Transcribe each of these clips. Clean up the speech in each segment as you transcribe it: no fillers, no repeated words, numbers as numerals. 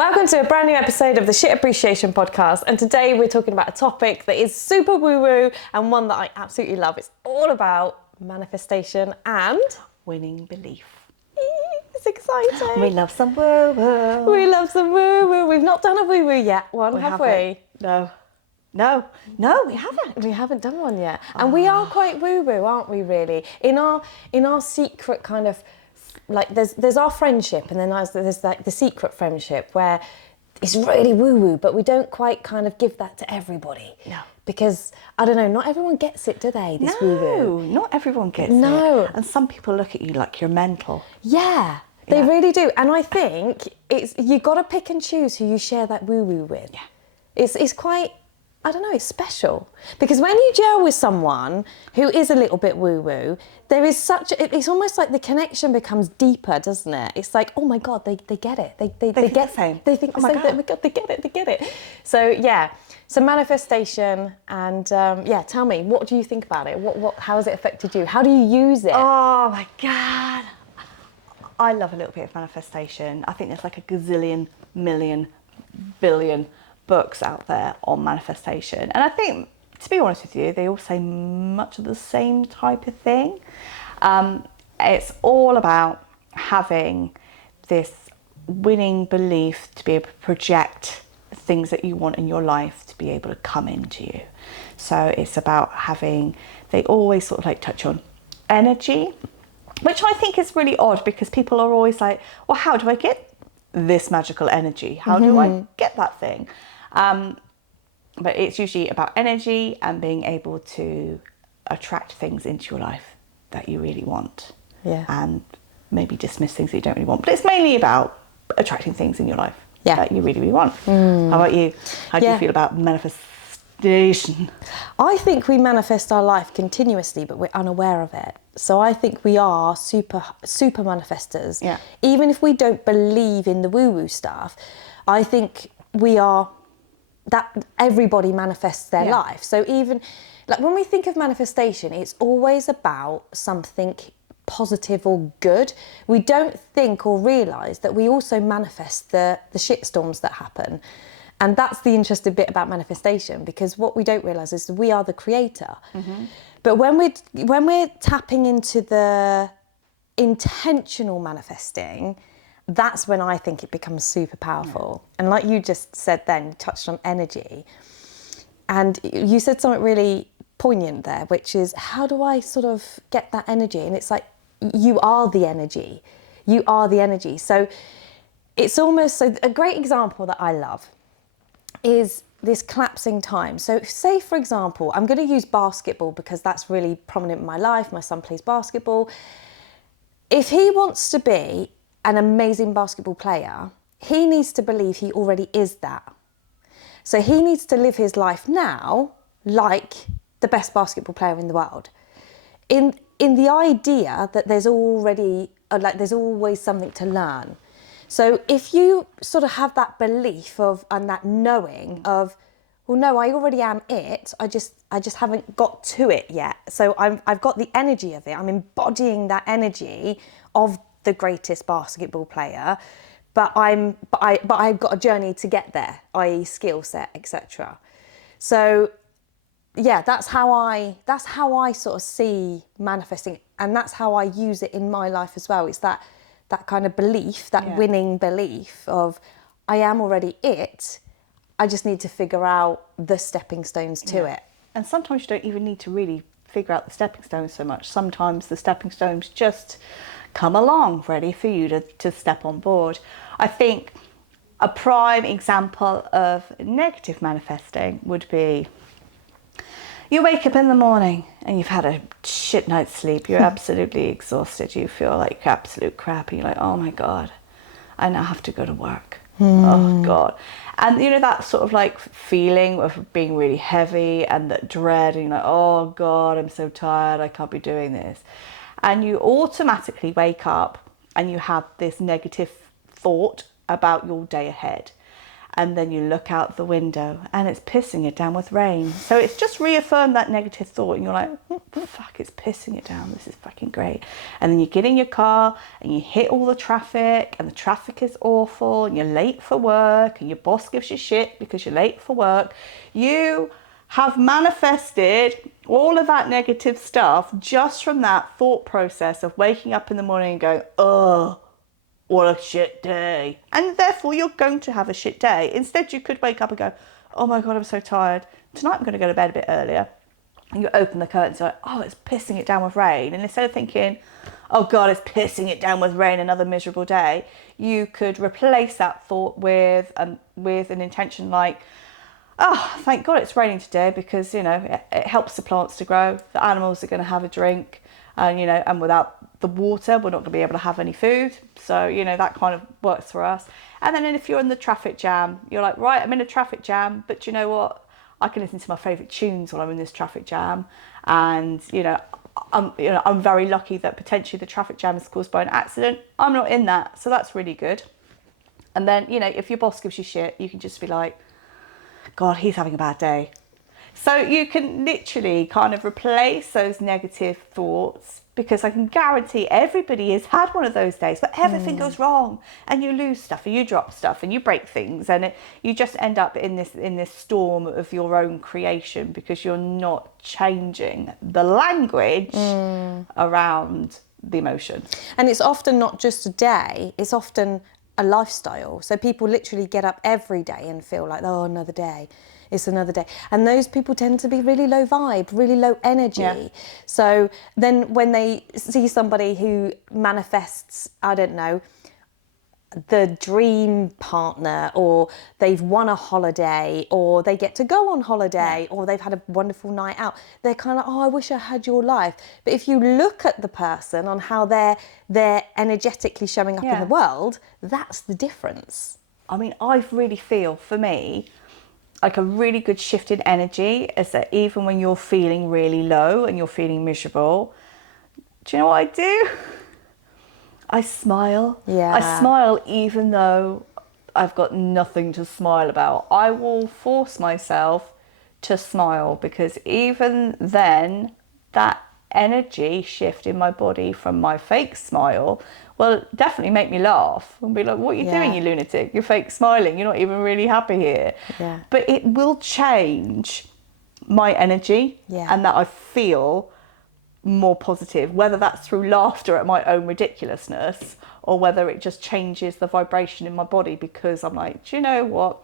Welcome to a brand new episode of the Shit Appreciation Podcast, and today we're talking about a topic that is super woo-woo and one that I absolutely love. It's all about manifestation and winning belief. It's exciting. We love some woo-woo. We love some woo-woo. We've not done a woo-woo yet, have we? No, we haven't. We haven't done one yet. And we are quite woo-woo, aren't we, really? In our secret kind of, like, there's our friendship, and then there's like the secret friendship where it's really woo-woo, but we don't quite kind of give that to everybody. No. Because, I don't know, not everyone gets it, do they, this woo-woo? No, not everyone gets it. No. And some people look at you like you're mental. Yeah, they really do. And I think you've got to pick and choose who you share that woo-woo with. Yeah. It's quite, I don't know, it's special. Because when you gel with someone who is a little bit woo-woo, there is it's almost like the connection becomes deeper, doesn't it? It's like, oh my God, they get it. They think get the same. They think, oh my God, they get it. So yeah, so manifestation and tell me, what do you think about it? How has it affected you? How do you use it? Oh my God. I love a little bit of manifestation. I think there's like a gazillion, million, billion books out there on manifestation. And I think, to be honest with you, they all say much of the same type of thing. It's all about having this winning belief to be able to project things that you want in your life to be able to come into you. So it's about they always sort of like touch on energy, which I think is really odd because people are always like, well, how do I get this magical energy? How do I get that thing? But it's usually about energy and being able to attract things into your life that you really want. Yeah. And maybe dismiss things that you don't really want. But it's mainly about attracting things in your life that you really, really want. How about you? How do you feel about manifestation? I think we manifest our life continuously, but we're unaware of it. So I think we are super manifestors. Yeah. Even if we don't believe in the woo-woo stuff, I think we are, that everybody manifests their life. So even, like, when we think of manifestation, it's always about something positive or good. We don't think or realise that we also manifest the shitstorms that happen. And that's the interesting bit about manifestation, because what we don't realise is that we are the creator. Mm-hmm. But when we're tapping into the intentional manifesting, that's when I think it becomes super powerful. Yeah. And like you just said then, you touched on energy. And you said something really poignant there, which is, how do I sort of get that energy? And it's like, you are the energy. You are the energy. So it's almost, so a great example that I love is this collapsing time. So say, for example, I'm going to use basketball because that's really prominent in my life. My son plays basketball. If he wants to be an amazing basketball player, he needs to believe he already is that. So he needs to live his life now like the best basketball player in the world. In the idea that there's always something to learn. So if you sort of have that belief and that knowing of, well, no, I already am it. I just haven't got to it yet. So I've got the energy of it. I'm embodying that energy of the greatest basketball player, but I've got a journey to get there, i.e. skill set, etc. So yeah, that's how I sort of see manifesting, and that's how I use it in my life as well. It's that kind of belief, that winning belief of, I am already it. I just need to figure out the stepping stones to it. And sometimes you don't even need to really figure out the stepping stones so much. Sometimes the stepping stones just come along ready for you to step on board. I think a prime example of negative manifesting would be, you wake up in the morning and you've had a shit night's sleep. You're absolutely exhausted. You feel like absolute crap. And you're like, oh my God, I now have to go to work. Oh God. And you know, that sort of like feeling of being really heavy and that dread, and you're like, oh God, I'm so tired. I can't be doing this. And you automatically wake up and you have this negative thought about your day ahead. and then you look out the window and it's pissing it down with rain. So it's just reaffirmed that negative thought, and you're like, fuck, it's pissing it down, this is fucking great. And then you get in your car and you hit all the traffic, and the traffic is awful, and you're late for work, and your boss gives you shit because you're late for work. You have manifested all of that negative stuff just from that thought process of waking up in the morning and going, oh, what a shit day. And therefore you're going to have a shit day. Instead, you could wake up and go, oh my God, I'm so tired. Tonight I'm going to go to bed a bit earlier. And you open the curtains and you're like, oh, it's pissing it down with rain. And instead of thinking, oh God, it's pissing it down with rain, another miserable day, you could replace that thought with an intention like, oh, thank God it's raining today, because, you know, it helps the plants to grow. The animals are going to have a drink. And, you know, and without the water, we're not going to be able to have any food. So, you know, that kind of works for us. And then if you're in the traffic jam, you're like, right, I'm in a traffic jam, but you know what? I can listen to my favourite tunes while I'm in this traffic jam. And, I'm very lucky that potentially the traffic jam is caused by an accident. I'm not in that. So that's really good. And then, you know, if your boss gives you shit, you can just be like, God, he's having a bad day. So you can literally kind of replace those negative thoughts, because I can guarantee everybody has had one of those days where everything goes wrong and you lose stuff and you drop stuff and you break things, and you just end up in this storm of your own creation, because you're not changing the language around the emotion. And it's often not just a day, it's often a lifestyle. So people literally get up every day and feel like, oh, another day. It's another day. And those people tend to be really low vibe, really low energy. Yeah. So then when they see somebody who manifests, I don't know, the dream partner, or they've won a holiday, or they get to go on holiday, or they've had a wonderful night out, they're kind of, oh, I wish I had your life. But if you look at the person on how they're energetically showing up in the world, that's the difference. I mean, I really feel, for me, like a really good shift in energy is that even when you're feeling really low and you're feeling miserable, do you know what I do? I smile. Yeah. I smile even though I've got nothing to smile about. I will force myself to smile, because even then, that energy shift in my body from my fake smile will definitely make me laugh and be like, what are you doing, you lunatic? You're fake smiling. You're not even really happy here. Yeah. But it will change my energy, and that I feel more positive, whether that's through laughter at my own ridiculousness, or whether it just changes the vibration in my body, because I'm like, do you know what?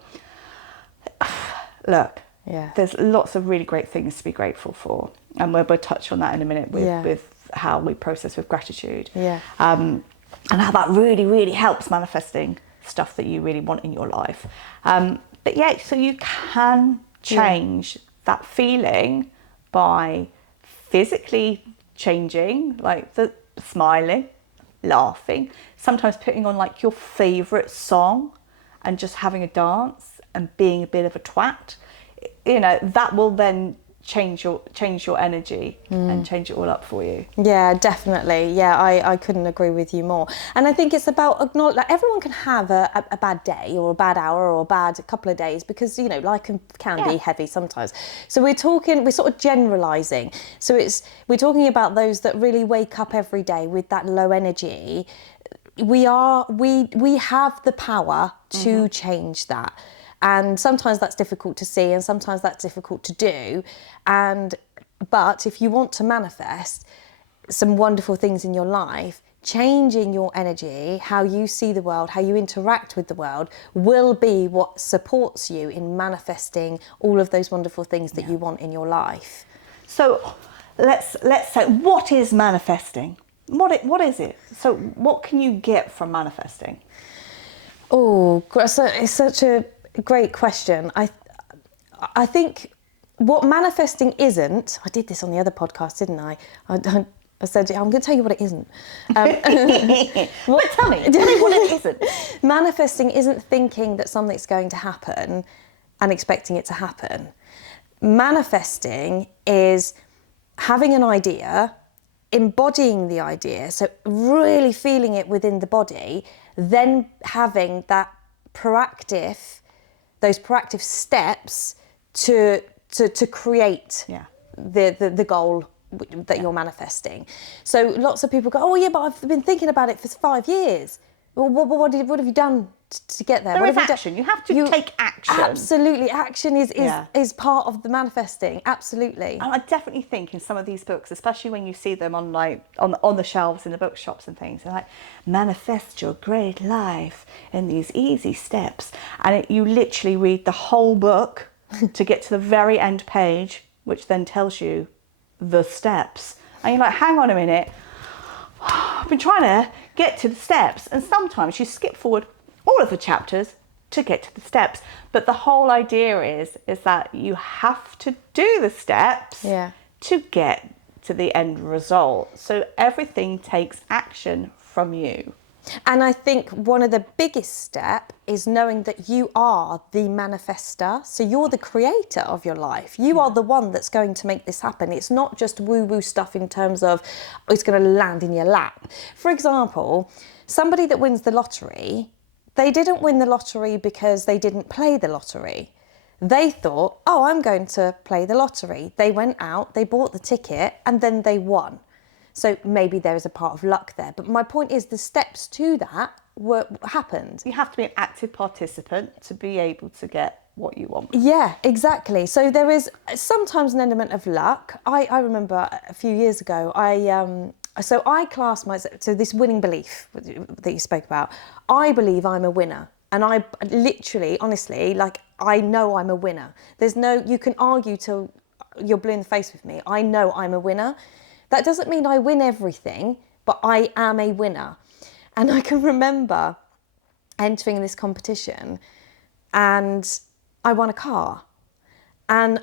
Look, there's lots of really great things to be grateful for. And we'll touch on that in a minute with how we process with gratitude. Yeah. And how that really, really helps manifesting stuff that you really want in your life. But yeah, so you can change that feeling by physically changing, like the smiling, laughing, sometimes putting on like your favourite song and just having a dance and being a bit of a twat. You know, that will then change your energy and change it all up for you. Yeah, definitely. Yeah, I couldn't agree with you more. And I think it's about acknowledging, like, everyone can have a bad day or a bad hour or a bad couple of days, because, you know, life can be heavy sometimes. So we're sort of generalising. So we're talking about those that really wake up every day with that low energy. We have the power to change that. And sometimes that's difficult to see, and sometimes that's difficult to do. But if you want to manifest some wonderful things in your life, changing your energy, how you see the world, how you interact with the world, will be what supports you in manifesting all of those wonderful things that you want in your life. So let's say, what is manifesting? What is it? So what can you get from manifesting? Oh, it's such a great question. I think what manifesting isn't, I did this on the other podcast, didn't I? I said, I'm going to tell you what it isn't. Tell me what it isn't. Manifesting isn't thinking that something's going to happen and expecting it to happen. Manifesting is having an idea, embodying the idea, so really feeling it within the body, then having that proactive those proactive steps to create the goal that you're manifesting. So lots of people go, oh yeah, but I've been thinking about it for 5 years. Well, what have you done to get there? There is action. You have to take action. Absolutely, action is part of the manifesting. Absolutely. And I definitely think in some of these books, especially when you see them on on the shelves in the bookshops and things, they're like, manifest your great life in these easy steps, and you literally read the whole book to get to the very end page, which then tells you the steps, and you're like, hang on a minute. I've been trying to get to the steps, and sometimes you skip forward all of the chapters to get to the steps. But the whole idea is that you have to do the steps to get to the end result. So everything takes action from you. And I think one of the biggest step is knowing that you are the manifester. So you're the creator of your life. You are the one that's going to make this happen. It's not just woo-woo stuff in terms of it's going to land in your lap. For example, somebody that wins the lottery, they didn't win the lottery because they didn't play the lottery. They thought, oh, I'm going to play the lottery. They went out, they bought the ticket, and then they won. So maybe there is a part of luck there. But my point is the steps to that happened. You have to be an active participant to be able to get what you want. Yeah, exactly. So there is sometimes an element of luck. I remember a few years ago, I class myself, so this winning belief that you spoke about, I believe I'm a winner. And I literally, honestly, like, I know I'm a winner. You can argue till you're blue in the face with me. I know I'm a winner. That doesn't mean I win everything, but I am a winner. And I can remember entering this competition and I won a car. And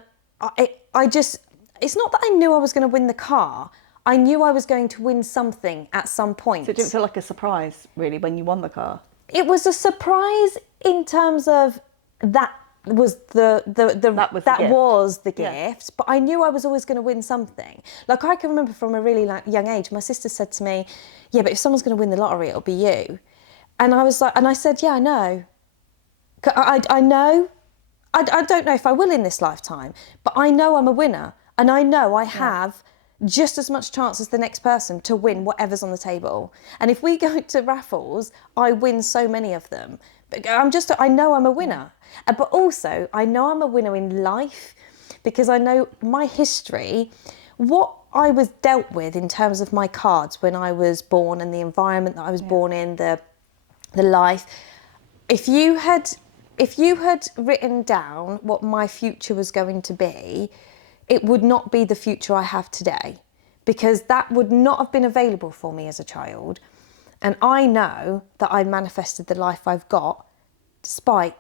it's not that I knew I was going to win the car. I knew I was going to win something at some point. So it didn't feel like a surprise, really, when you won the car? It was a surprise in terms of that was the gift, but I knew I was always going to win something. Like, I can remember from a really young age, my sister said to me, yeah, but if someone's going to win the lottery, it'll be you. And I was like, and I said, yeah, I know. I know. I don't know if I will in this lifetime, but I know I'm a winner, and I know I have just as much chance as the next person to win whatever's on the table. And if we go to raffles, I win so many of them. But I know I'm a winner. But also, I know I'm a winner in life because I know my history, what I was dealt with in terms of my cards when I was born and the environment that I was born in, the life. If you had written down what my future was going to be, it would not be the future I have today, because that would not have been available for me as a child. And I know that I manifested the life I've got despite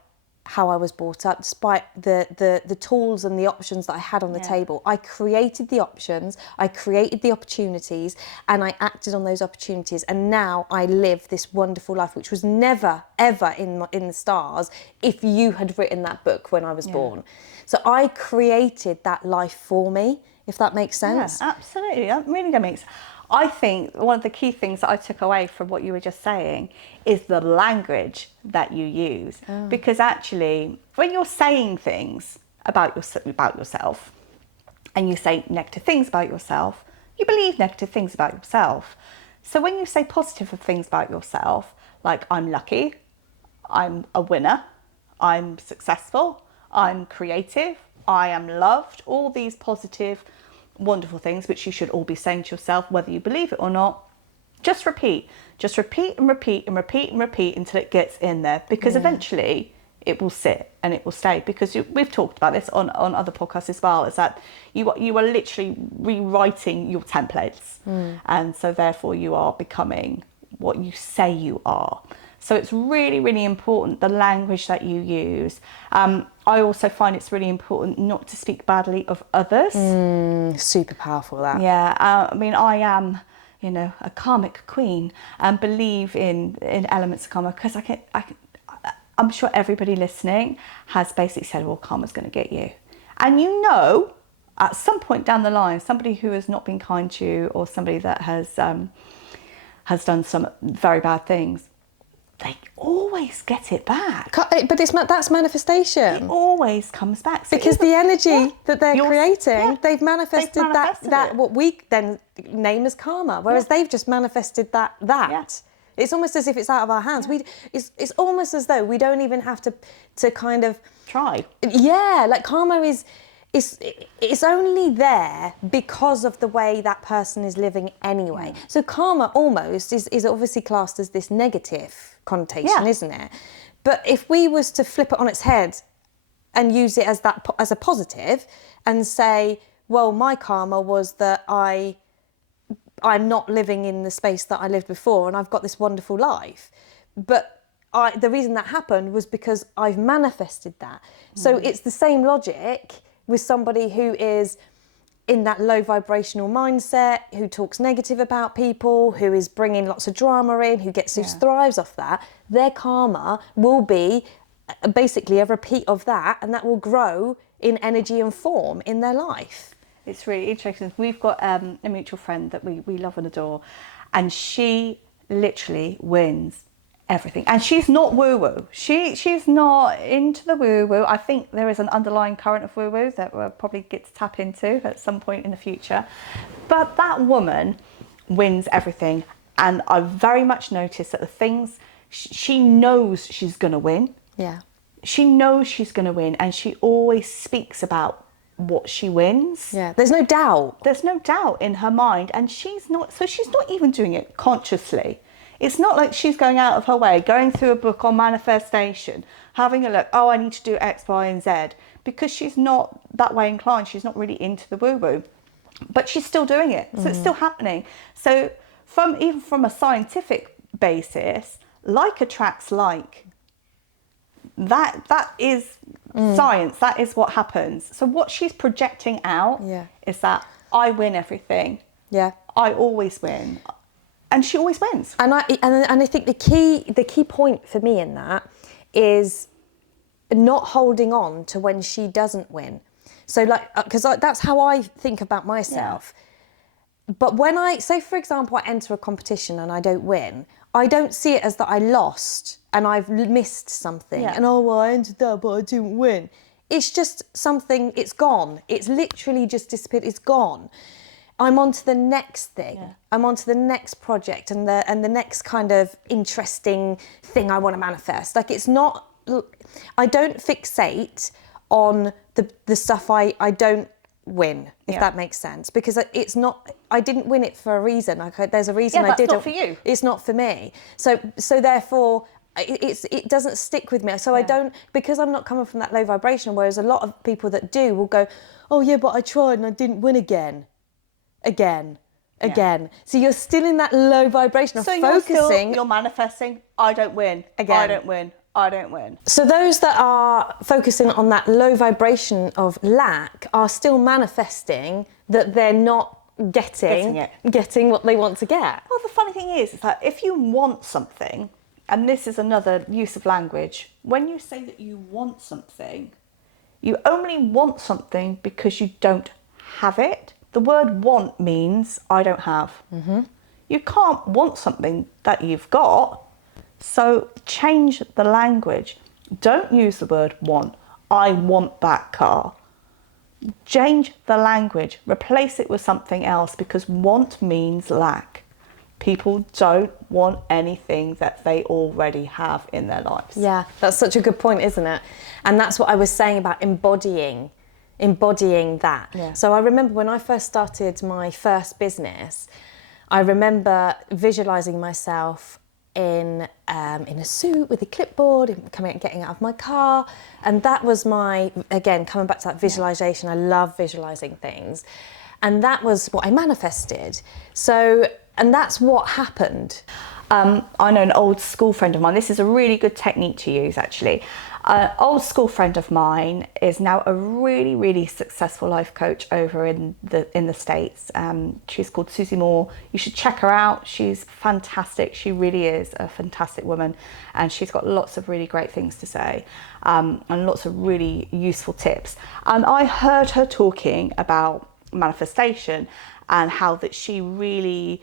how I was brought up, despite the tools and the options that I had on the table. I created the options, I created the opportunities, and I acted on those opportunities. And now I live this wonderful life, which was never, ever in the stars if you had written that book when I was born. So I created that life for me, if that makes sense. Yeah, absolutely. That really makes sense. I think one of the key things that I took away from what you were just saying is the language that you use. Because actually, when you're saying things about yourself, and you say negative things about yourself, you believe negative things about yourself. So when you say positive things about yourself, like I'm lucky, I'm a winner, I'm successful, I'm creative, I am loved, all these positive, wonderful things which you should all be saying to yourself, whether you believe it or not. Just repeat and repeat and repeat and repeat until it gets in there, because eventually it will sit and it will stay. Because we've talked about this on other podcasts as well, is that you are literally rewriting your templates, and so therefore you are becoming what you say you are. So it's really, really important, the language that you use. I also find it's really important not to speak badly of others. Super powerful, that. Yeah, I mean, I am, a karmic queen and believe in elements of karma, because I'm sure everybody listening has basically said, well, karma's going to get you. And at some point down the line, somebody who has not been kind to you, or somebody that has done some very bad things, they always get it back. But that's manifestation. It always comes back. So because the energy that they're creating, they've manifested, manifested that what we then name as karma, whereas they've just manifested that. Yeah. It's almost as if it's out of our hands. It's almost as though we don't even have to kind of try. Yeah, like karma it's only there because of the way that person is living anyway. Yeah. So karma almost is obviously classed as this negative connotation, isn't it? But if we was to flip it on its head and use it as a positive and say, well, my karma was that I'm not living in the space that I lived before and I've got this wonderful life. But the reason that happened was because I've manifested that. So it's the same logic with somebody who is in that low vibrational mindset, who talks negative about people, who is bringing lots of drama in, who thrives off that. Their karma will be basically a repeat of that, and that will grow in energy and form in their life. It's really interesting. We've got a mutual friend that we love and adore, and she literally wins everything. And she's not woo-woo. She's not into the woo-woo. I think there is an underlying current of woo-woo that we'll probably get to tap into at some point in the future. But that woman wins everything. And I very much noticed that the things, she knows she's going to win. Yeah. She knows she's going to win, and she always speaks about what she wins. Yeah, there's no doubt. There's no doubt in her mind, and she's not even doing it consciously. It's not like she's going out of her way, going through a book on manifestation, having a look, oh, I need to do X, Y, and Z, because she's not that way inclined. She's not really into the woo-woo, but she's still doing it. So it's still happening. So even from a scientific basis, like attracts like. That is science. That is what happens. So what she's projecting out is that I win everything. Yeah. I always win. And she always wins. And I think the key point for me in that is not holding on to when she doesn't win. So because that's how I think about myself. Yeah. But when say for example, I enter a competition and I don't win, I don't see it as that I lost and I've missed something. Yeah. And I entered that, but I didn't win. It's just something, it's gone. It's literally just disappeared, it's gone. I'm on to the next thing. Yeah. I'm on to the next project and the next kind of interesting thing I want to manifest. Like it's not, I don't fixate on the stuff I don't win, if that makes sense. Because it's not, I didn't win it for a reason. There's a reason I didn't. It's not for you. It's not for me. So therefore, it doesn't stick with me. So I don't, because I'm not coming from that low vibration, whereas a lot of people that do will go, oh yeah, but I tried and I didn't win again. So you're still in that low vibration of focusing. You're manifesting, I don't win. Again. I don't win. So those that are focusing on that low vibration of lack are still manifesting that they're not getting what they want to get. Well, the funny thing is that if you want something, and this is another use of language, when you say that you want something, you only want something because you don't have it. The word want means I don't have. Mm-hmm. You can't want something that you've got. So change the language. Don't use the word want. I want that car. Change the language. Replace it with something else, because want means lack. People don't want anything that they already have in their lives. Yeah, that's such a good point, isn't it? And that's what I was saying about embodying that. Yeah. So I remember when I first started my first business, I remember visualizing myself in a suit with a clipboard, getting out of my car, and that was again coming back to that visualization. I love visualizing things, and that was what I manifested. So, and that's what happened. I know an old school friend of mine. This is a really good technique to use, actually. An old school friend of mine is now a really, really successful life coach over in the States. She's called Susie Moore. You should check her out. She's fantastic. She really is a fantastic woman, and she's got lots of really great things to say, and lots of really useful tips. And I heard her talking about manifestation and how that she really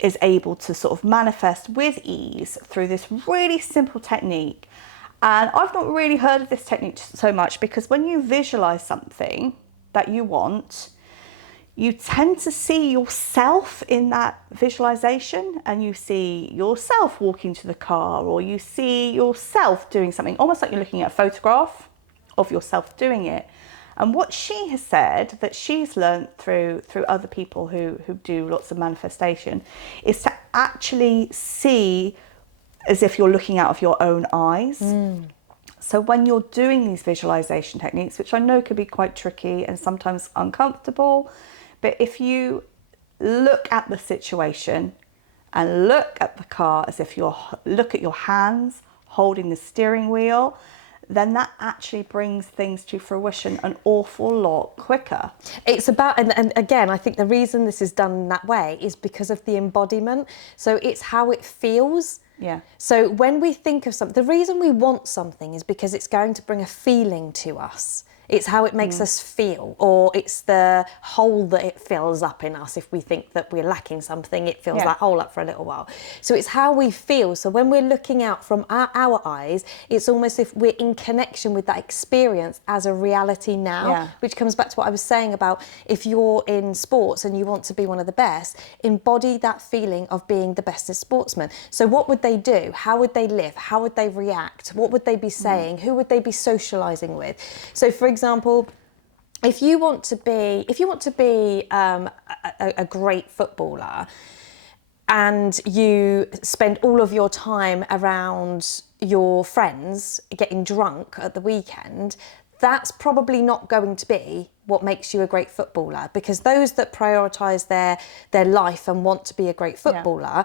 is able to sort of manifest with ease through this really simple technique. And I've not really heard of this technique so much, because when you visualize something that you want, you tend to see yourself in that visualization, and you see yourself walking to the car, or you see yourself doing something, almost like you're looking at a photograph of yourself doing it. And what she has said that she's learned through other people who do lots of manifestation is to actually see as if you're looking out of your own eyes. So when you're doing these visualization techniques, which I know can be quite tricky and sometimes uncomfortable, but if you look at the situation and look at the car as if look at your hands holding the steering wheel, then that actually brings things to fruition an awful lot quicker. It's about, and again, I think the reason this is done that way is because of the embodiment. So it's how it feels. Yeah. So when we think of something, the reason we want something is because it's going to bring a feeling to us. It's how it makes us feel, or it's the hole that it fills up in us. If we think that we're lacking something, it fills that hole up for a little while. So it's how we feel. So when we're looking out from our eyes, it's almost if we're in connection with that experience as a reality now, which comes back to what I was saying about if you're in sports and you want to be one of the best, embody that feeling of being the bestest sportsman. So what would they do? How would they live? How would they react? What would they be saying? Who would they be socializing with? So for example, if you want to be a great footballer, and you spend all of your time around your friends getting drunk at the weekend, that's probably not going to be what makes you a great footballer, because those that prioritise their life and want to be a great footballer,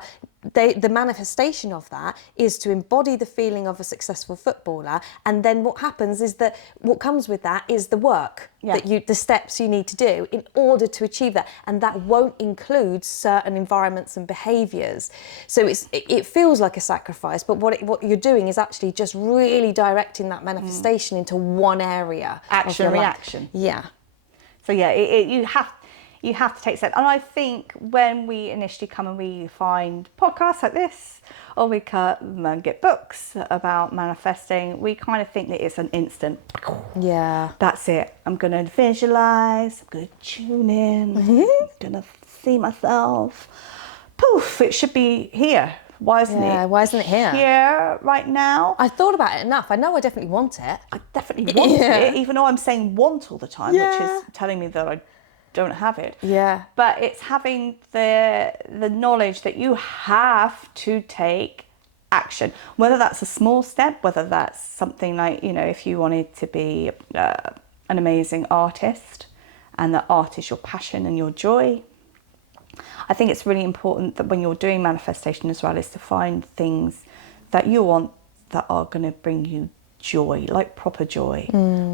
the manifestation of that is to embody the feeling of a successful footballer. And then what happens is that what comes with that is the work, the steps you need to do in order to achieve that. And that won't include certain environments and behaviours. So it feels like a sacrifice, but what you're doing is actually just really directing that manifestation into one area. Action, reaction. Yeah. So yeah, you have to take steps. And I think when we initially come and we find podcasts like this, or we come and get books about manifesting, we kind of think that it's an instant. Yeah. That's it. I'm going to visualize, I'm going to tune in, I'm going to see myself. Poof, it should be here. Why isn't it? Why isn't it here? Here, right now. I've thought about it enough. I know I definitely want it. I definitely want it, even though I'm saying want all the time, which is telling me that I don't have it. Yeah. But it's having the knowledge that you have to take action, whether that's a small step, whether that's something like, if you wanted to be an amazing artist, and that art is your passion and your joy. I think it's really important that when you're doing manifestation as well, is to find things that you want that are going to bring you joy, like proper joy,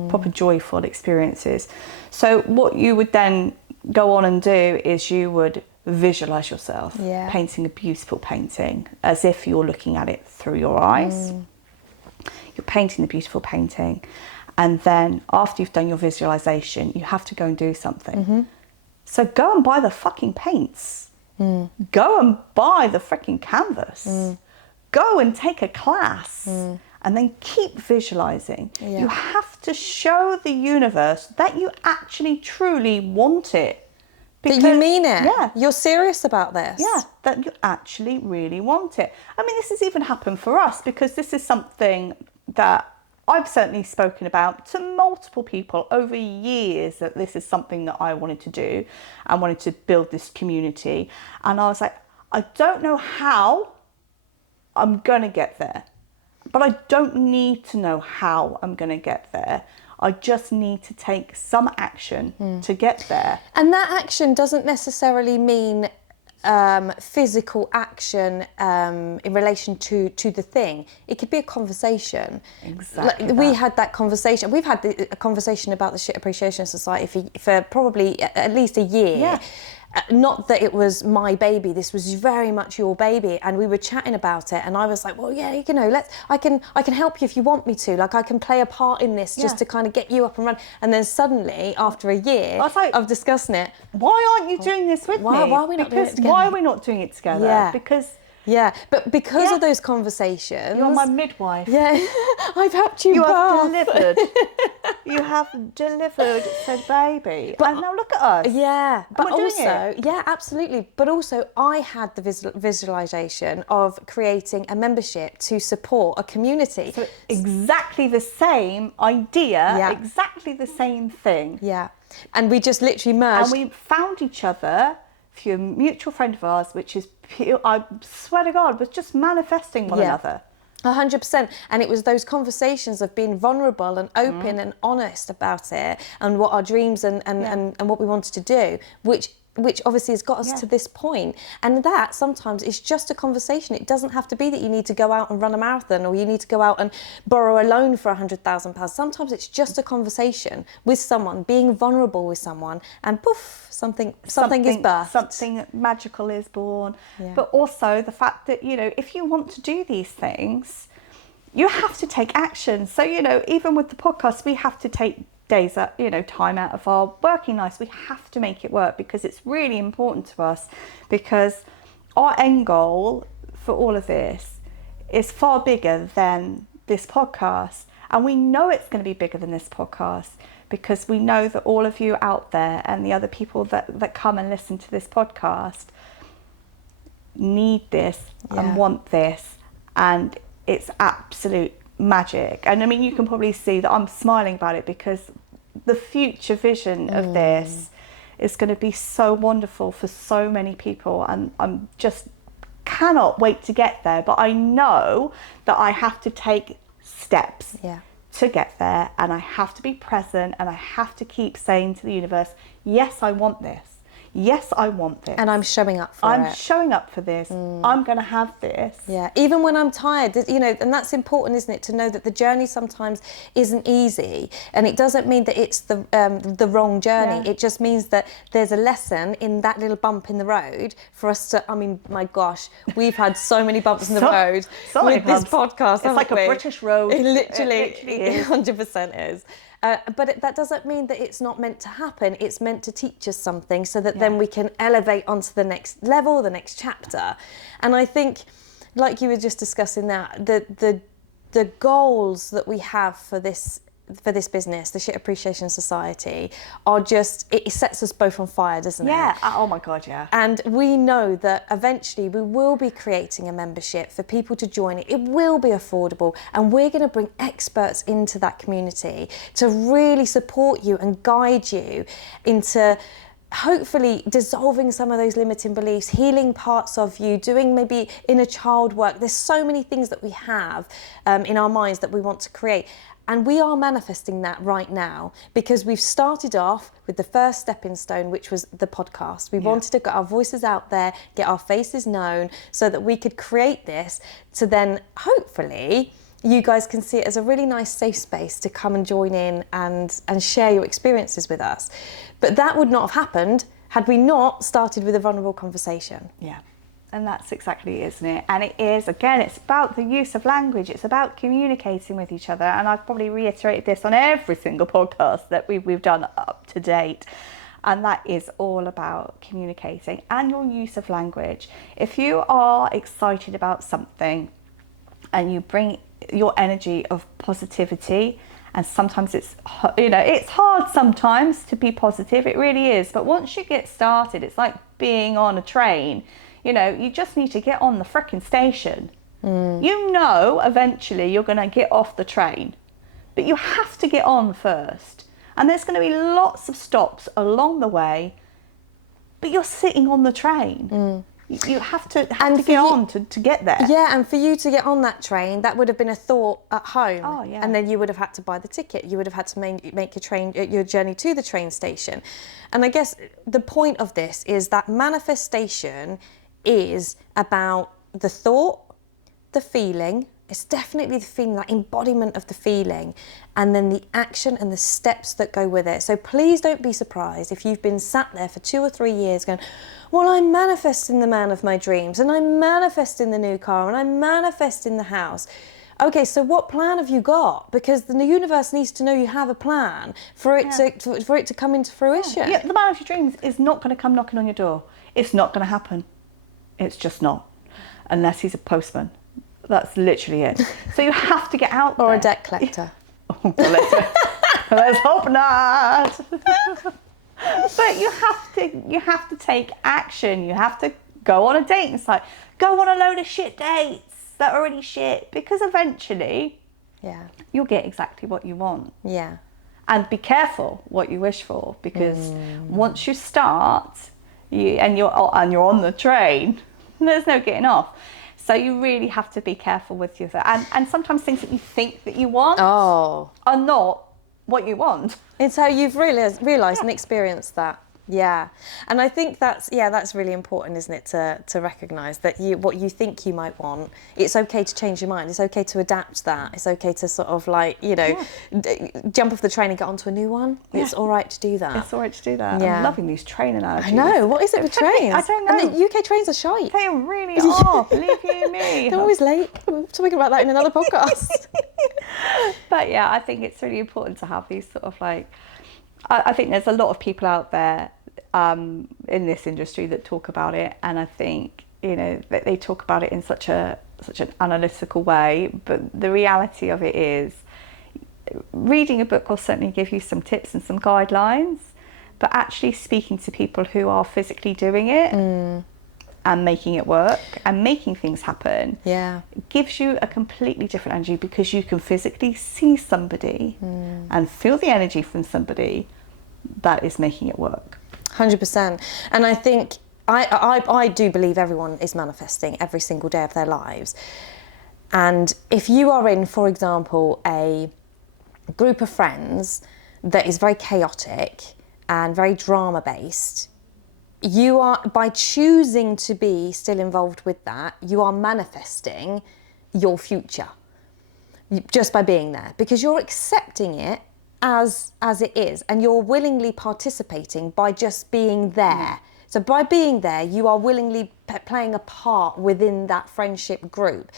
proper joyful experiences. So what you would then go on and do is you would visualize yourself painting a beautiful painting as if you're looking at it through your eyes. You're painting the beautiful painting, and then after you've done your visualization, you have to go and do something. So go and buy the fucking paints. Go and buy the freaking canvas. Go and take a class. And then keep visualizing. You have to show the universe that you actually truly want it. That you mean it. Yeah. You're serious about this. Yeah, that you actually really want it. I mean, this has even happened for us, because this is something that I've certainly spoken about to multiple people over years, that this is something that I wanted to do and wanted to build this community. And I was like, I don't know how I'm going to get there, but I don't need to know how I'm going to get there. I just need to take some action to get there. And that action doesn't necessarily mean physical action in relation to the thing. It could be a conversation. Exactly. Like, we had that conversation. We've had a conversation about the Shit Appreciation Society for probably at least a year. not that it was my baby, this was very much your baby, and we were chatting about it, and I was like, well, yeah, you know, I can help you if you want me to, like I can play a part in this just to kind of get you up and run. And then suddenly, after a year of discussing it, why aren't you doing this with me? Why are we not doing it together? Why are we not doing it together? Yeah. But because of Yeah. those conversations, You're my midwife. yeah, I've helped you. You have birth. delivered. You have delivered said baby. And now look at us. Yeah, but we're doing also, yeah, absolutely. But also, I had the visualization of creating a membership to support a community. So exactly the same idea, exactly the same thing. Yeah, and we just literally merged. And we found each other through a mutual friend of ours, which is, I swear to God, was just manifesting one another. 100%. And it was those conversations of being vulnerable and open and honest about it, and what our dreams and what we wanted to do, which obviously has got us to this point. And that sometimes is just a conversation. It doesn't have to be that you need to go out and run a marathon, or you need to go out and borrow a loan for £100,000. Sometimes it's just a conversation with someone, being vulnerable with someone, and poof, something is birthed. Something magical is born. Yeah. But also the fact that, you know, if you want to do these things, you have to take action. So, you know, even with the podcast, we have to take days, time out of our working lives. We have to make it work, because it's really important to us, because our end goal for all of this is far bigger than this podcast. And we know it's going to be bigger than this podcast, because we know that all of you out there and the other people that come and listen to this podcast need this and want this, and it's absolute magic. And I mean, you can probably see that I'm smiling about it, because the future vision of this is going to be so wonderful for so many people, and I'm just cannot wait to get there. But I know that I have to take steps to get there, and I have to be present, and I have to keep saying to the universe, yes, I want this. Yes, I want this. And I'm showing up for it. I'm showing up for this. I'm going to have this. Yeah, even when I'm tired, you know, and that's important, isn't it? To know that the journey sometimes isn't easy, and it doesn't mean that it's the wrong journey. Yeah. It just means that there's a lesson in that little bump in the road for us to. I mean, my gosh, we've had so many bumps in the road with this podcast. It's like a British road. It literally is. 100% is. But that doesn't mean that it's not meant to happen. It's meant to teach us something, so that then we can elevate onto the next level, the next chapter. And I think, like you were just discussing, that the goals that we have for this business, the Shit Appreciation Society, are just, it sets us both on fire, doesn't it? Yeah. Oh my God, yeah. And we know that eventually we will be creating a membership for people to join it. It will be affordable, and we're going to bring experts into that community to really support you and guide you into hopefully dissolving some of those limiting beliefs, healing parts of you, doing maybe inner child work. There's so many things that we have in our minds that we want to create. And we are manifesting that right now, because we've started off with the first stepping stone, which was the podcast. We wanted to get our voices out there, get our faces known, so that we could create this, to then hopefully you guys can see it as a really nice safe space to come and join in and share your experiences with us. But that would not have happened had we not started with a vulnerable conversation. Yeah. And that's exactly it, isn't it? And it is, again, it's about the use of language. It's about communicating with each other. And I've probably reiterated this on every single podcast that we've done up to date. And that is all about communicating and your use of language. If you are excited about something and you bring your energy of positivity, and sometimes it's hard sometimes to be positive, it really is. But once you get started, it's like being on a train. You just need to get on the frickin' station. Eventually you're going to get off the train, but you have to get on first. And there's going to be lots of stops along the way, but you're sitting on the train. You have to get on to get there. Yeah, and for you to get on that train, that would have been a thought at home. Oh, yeah. And then you would have had to buy the ticket. You would have had to make your journey to the train station. And I guess the point of this is that manifestation is about the thought, the feeling, It's definitely the feeling, that embodiment of the feeling, and then the action and the steps that go with it. So please don't be surprised if you've been sat there for 2 or 3 years going, well, I'm manifesting the man of my dreams, and I'm manifesting the new car, and I'm manifesting the house. Okay, so what plan have you got? Because the universe needs to know you have a plan for it to come into fruition. Yeah, the man of your dreams is not going to come knocking on your door. It's not going to happen. It's just not. Unless he's a postman. That's literally it. So you have to get out there. Or a debt collector. Oh, let's hope not. But you have to take action. You have to go on a dating site. Go on a load of shit dates that are already shit, because eventually you'll get exactly what you want. Yeah. And be careful what you wish for, because once you start, you're on the train, there's no getting off. So you really have to be careful with your and sometimes things that you think that you want are not what you want. It's how you've realised and experienced that. Yeah. And I think that's really important, isn't it, to recognise that what you think you might want, it's okay to change your mind. It's okay to adapt that. It's okay to sort of jump off the train and get onto a new one. Yeah. It's all right to do that. It's all right to do that. Yeah. I'm loving these train analogies. I know. What is it with trains? I don't know. And the UK trains are shite. They really are. Believe you me. They're always late. I'm talking about that in another podcast. But yeah, I think it's really important to have these sort of I think there's a lot of people out there in this industry that talk about it, and I think they talk about it in such an analytical way. But the reality of it is, reading a book will certainly give you some tips and some guidelines, but actually speaking to people who are physically doing it and making it work and making things happen gives you a completely different energy, because you can physically see somebody and feel the energy from somebody that is making it work. 100%. And I think I do believe everyone is manifesting every single day of their lives. And if you are in, for example, a group of friends that is very chaotic and very drama based, you are, by choosing to be still involved with that, you are manifesting your future just by being there, because you're accepting it as it is, and you're willingly participating by just being there. So by being there, you are willingly playing a part within that friendship group.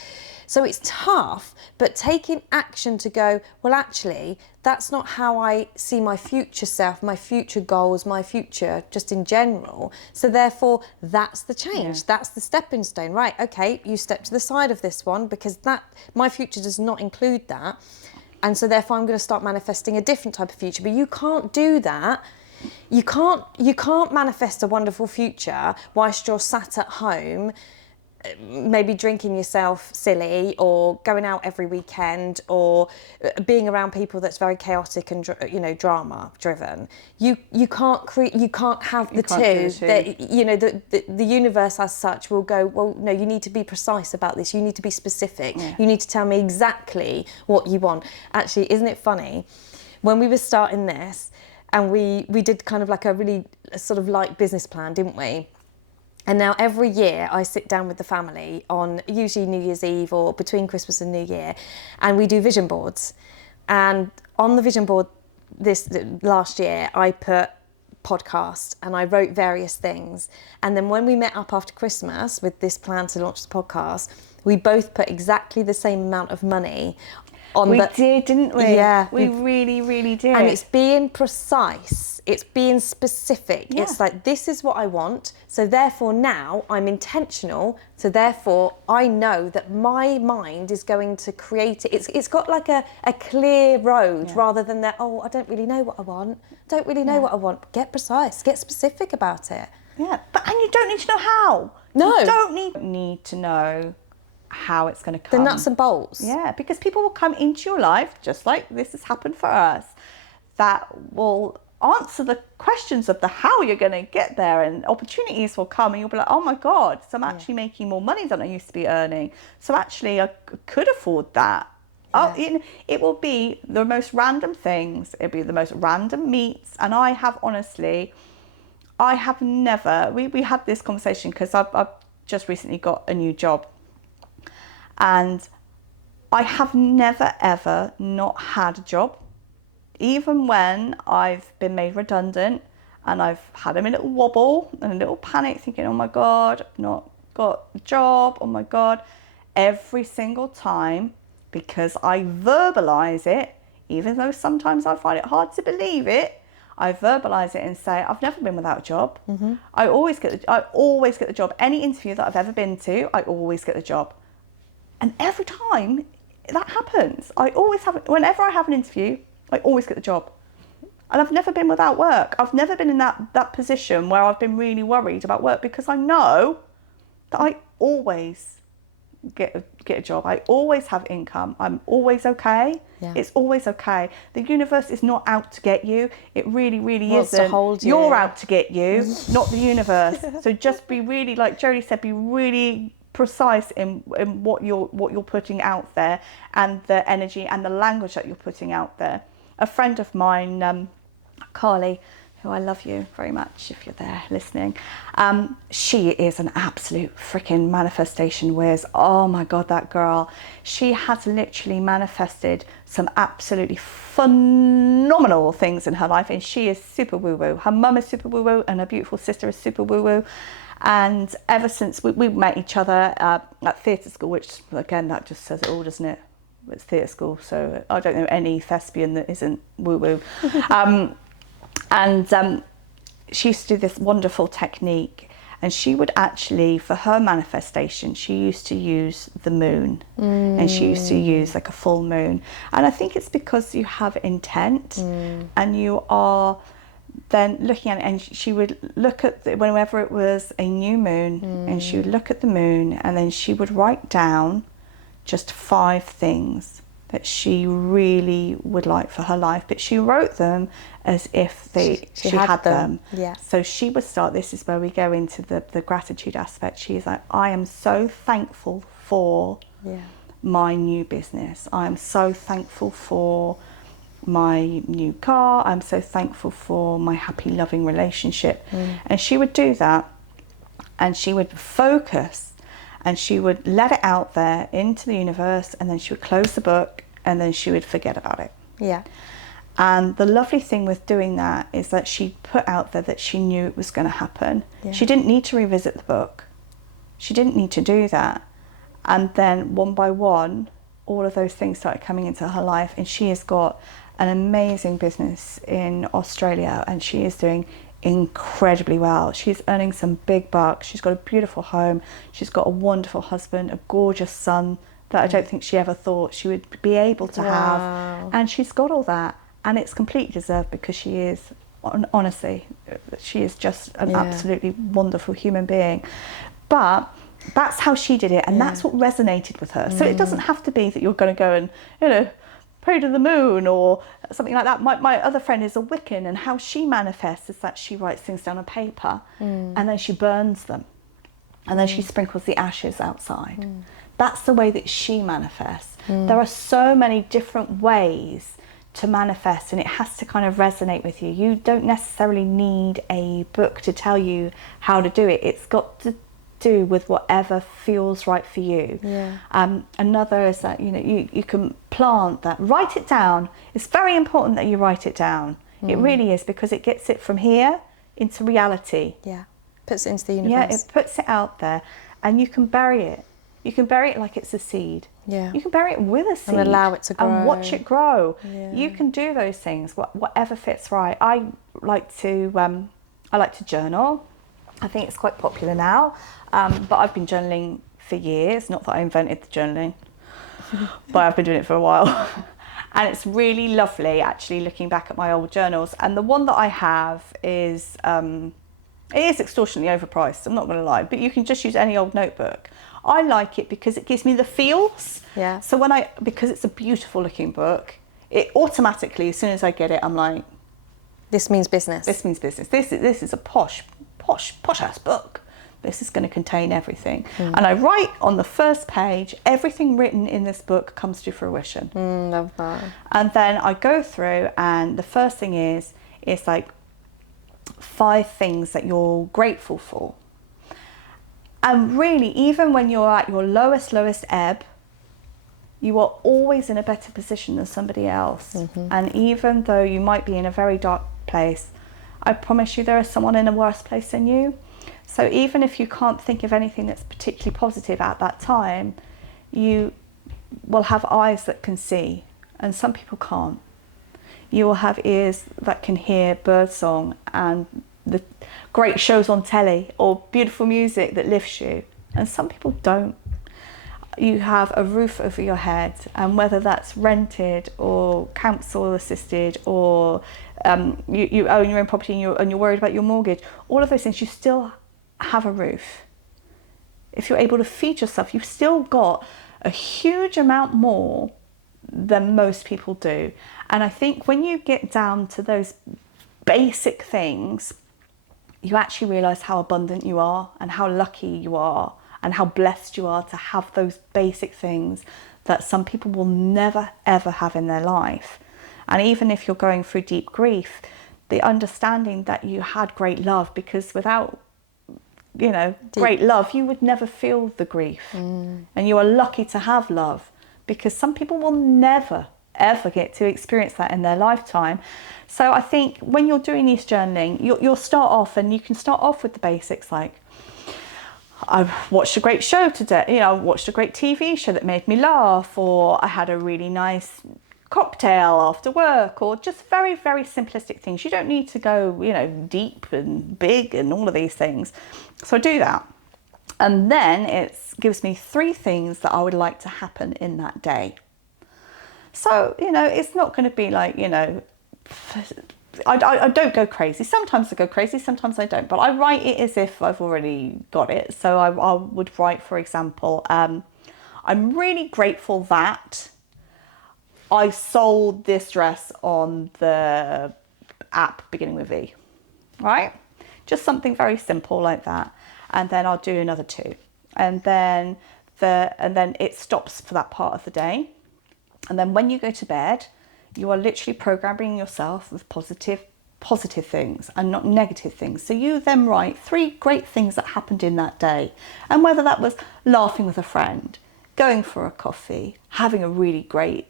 So it's tough, but taking action to go, well, actually, that's not how I see my future self, my future goals, my future just in general. So therefore, that's the change. That's the stepping stone. Right, okay, you step to the side of this one, because my future does not include that. And so therefore, I'm going to start manifesting a different type of future. But you can't do that. You can't manifest a wonderful future whilst you're sat at home, maybe drinking yourself silly, or going out every weekend, or being around people that's very chaotic and drama driven. You can't have the two. The universe as such will go, well, no, you need to be precise about this. You need to be specific. You need to tell me exactly what you want. Actually, isn't it funny? When we were starting this, and we did kind of like a really sort of light business plan, didn't we? And now every year I sit down with the family on usually New Year's Eve or between Christmas and New Year, and we do vision boards. And on the vision board this last year, I put podcast and I wrote various things. And then when we met up after Christmas with this plan to launch the podcast, we both put exactly the same amount of money on we did, didn't we? Yeah. We really, really did. And it's being precise. It's being specific. Yeah. It's like, this is what I want. So therefore now I'm intentional. So therefore I know that my mind is going to create it. It's got like a clear road rather than that, oh, I don't really know what I want. Don't really know what I want. Get precise. Get specific about it. Yeah. And you don't need to know how. No. You don't need to know how it's going to come. The nuts and bolts. Yeah, because people will come into your life, just like this has happened for us, that will answer the questions of the how you're going to get there, and opportunities will come and you'll be like, oh my God, so I'm actually making more money than I used to be earning. So actually I could afford that. Yeah. It will be the most random things. It'll be the most random meets. And I have never, we had this conversation because I've just recently got a new job. And I have never ever not had a job. Even when I've been made redundant and I've had a little wobble and a little panic thinking, oh my God, I've not got a job, oh my God. Every single time, because I verbalize it, even though sometimes I find it hard to believe it, I verbalize it and say, I've never been without a job. I always get the job. Any interview that I've ever been to, I always get the job. And every time that happens, I always have, whenever I have an interview, I always get the job. And I've never been without work. I've never been in that position where I've been really worried about work, because I know that I always get a job. I always have income. I'm always okay. Yeah. It's always okay. The universe is not out to get you. It really, really Wants isn't. to hold you. You're out to get you, not the universe. So just be really, like Jodie said, be really precise in what you're putting out there, and the energy and the language that you're putting out there. A friend of mine, Carly, who I love you very much if you're there listening, she is an absolute freaking manifestation whiz. Oh my God, that girl. She has literally manifested some absolutely phenomenal things in her life, and she is super woo-woo. Her mum is super woo-woo and her beautiful sister is super woo-woo. And ever since we met each other at theatre school, which again, that just says it all, doesn't it? It's theatre school, so I don't know any thespian that isn't woo-woo. And she used to do this wonderful technique, and she would actually, for her manifestation, she used to use the moon, and she used to use like a full moon. And I think it's because you have intent, and you are then looking at it, and she would look at whenever it was a new moon, and she would look at the moon, and then she would write down just 5 things that she really would like for her life, but she wrote them as if she had them. Yeah. So she would start, this is where we go into the gratitude aspect. She's like, I am so thankful for my new business. I am so thankful for my new car. I'm so thankful for my happy, loving relationship. And she would do that, and she would focus, and she would let it out there into the universe, and then she would close the book, and then she would forget about it. Yeah. And the lovely thing with doing that is that she put out there that she knew it was going to happen. Yeah. She didn't need to revisit the book. She didn't need to do that. And then one by one, all of those things started coming into her life, and she has got an amazing business in Australia, and she is doing incredibly well. She's earning some big bucks. She's got a beautiful home. She's got a wonderful husband, a gorgeous son that I don't think she ever thought she would be able to have. And she's got all that, and it's completely deserved, because she is, honestly, she is just an absolutely wonderful human being. But that's how she did it, and that's what resonated with her. So it doesn't have to be that you're going to go and, pray to the moon or something like that. My other friend is a Wiccan, and how she manifests is that she writes things down on paper, and then she burns them, and then she sprinkles the ashes outside. That's the way that she manifests. There are so many different ways to manifest, and it has to kind of resonate with you. You don't necessarily need a book to tell you how to do it. It's got to do with whatever feels right for you. Another is that you can plant that, write it down. It's very important that you write it down. It really is, because it gets it from here into reality. Puts it into the universe. It puts it out there, and you can bury it. You can bury it like it's a seed. You can bury it with a seed and allow it to grow and watch it grow. You can do those things, whatever fits right. I like to journal. I think it's quite popular now, but I've been journaling for years. Not that I invented the journaling, but I've been doing it for a while. And it's really lovely, actually, looking back at my old journals. And the one that I have is, it is extortionately overpriced, I'm not going to lie, but you can just use any old notebook. I like it because it gives me the feels. So because it's a beautiful looking book, it automatically, as soon as I get it, I'm like, this means business. This means business. This is a posh ass book. This is going to contain everything. And I write on the first page, everything written in this book comes to fruition. Love that. And then I go through, and the first thing is like 5 things that you're grateful for. And really, even when you're at your lowest ebb, you are always in a better position than somebody else. And even though you might be in a very dark place, I promise you there is someone in a worse place than you. So even if you can't think of anything that's particularly positive at that time, you will have eyes that can see, and some people can't. You will have ears that can hear birdsong and the great shows on telly or beautiful music that lifts you, and some people don't. You have a roof over your head, and whether that's rented or council assisted, or you own your own property and you're worried about your mortgage, all of those things, you still have a roof. If you're able to feed yourself, you've still got a huge amount more than most people do. And I think when you get down to those basic things, you actually realise how abundant you are and how lucky you are and how blessed you are to have those basic things that some people will never ever have in their life. And even if you're going through deep grief, the understanding that you had great love, because without great love, you would never feel the grief. And you are lucky to have love, because some people will never ever get to experience that in their lifetime. So I think when you're doing this journaling, you'll start off, and you can start off with the basics, like, I watched a great show today, I watched a great TV show that made me laugh, or I had a really nice cocktail after work, or just very, very simplistic things. You don't need to go, deep and big and all of these things. So I do that. And then it gives me 3 things that I would like to happen in that day. So, it's not going to be like, I don't go crazy. Sometimes I go crazy, sometimes I don't. But I write it as if I've already got it. So I would write, for example, I'm really grateful that I sold this dress on the app beginning with V, right? Just something very simple like that. And then I'll do another 2. And then it stops for that part of the day. And then when you go to bed, you are literally programming yourself with positive things and not negative things. So you then write 3 great things that happened in that day. And whether that was laughing with a friend, going for a coffee, having a really great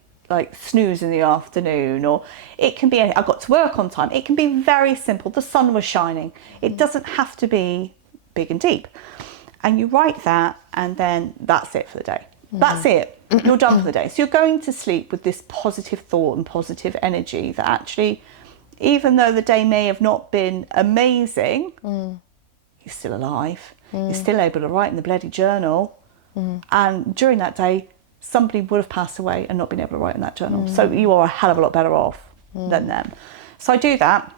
snooze in the afternoon, or it can be I got to work on time. It can be very simple. The sun was shining. It doesn't have to be big and deep. And you write that, and then that's it for the day. That's it. You're done for the day. So you're going to sleep with this positive thought and positive energy that actually, even though the day may have not been amazing, you're still alive. You're still able to write in the bloody journal. And during that day, somebody would have passed away and not been able to write in that journal. So you are a hell of a lot better off than them. So I do that,